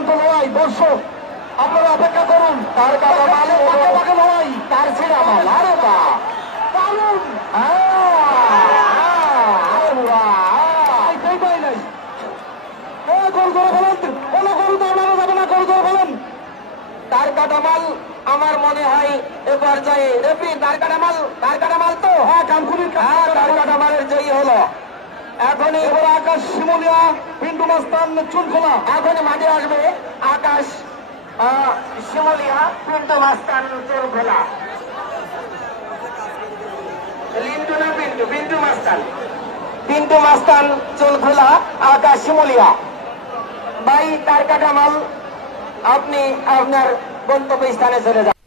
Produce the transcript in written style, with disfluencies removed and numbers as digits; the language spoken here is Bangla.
চূড়ান্ত লড়াই। দর্শক আপনারা অপেক্ষা করুন। তার কাটা মালে পাকে লড়াই, তার ছেড়া মাল আরো দারুন। তার কাটামাল আমার মনে হয় এ পর্যায়ে রেফারি তার কাটামাল তো হ্যাঁ কানপুরির তার কাটামালের জয়ী হলো। এখনই আকাশ শিমুলিয়া পিন্টু মাস্তান চুনখোলা এখনই মাঠে আসবে। আকাশ শিমুলিয়া পিন্টু মাস্তান চুনখোলা। লিন্টু না পিন্টু মাস্তান চুনখোলা আকাশ শিমুলিয়া। ভাই তার কাটামাল আপনি আপনার গন্তব্য স্থানে চলে যান।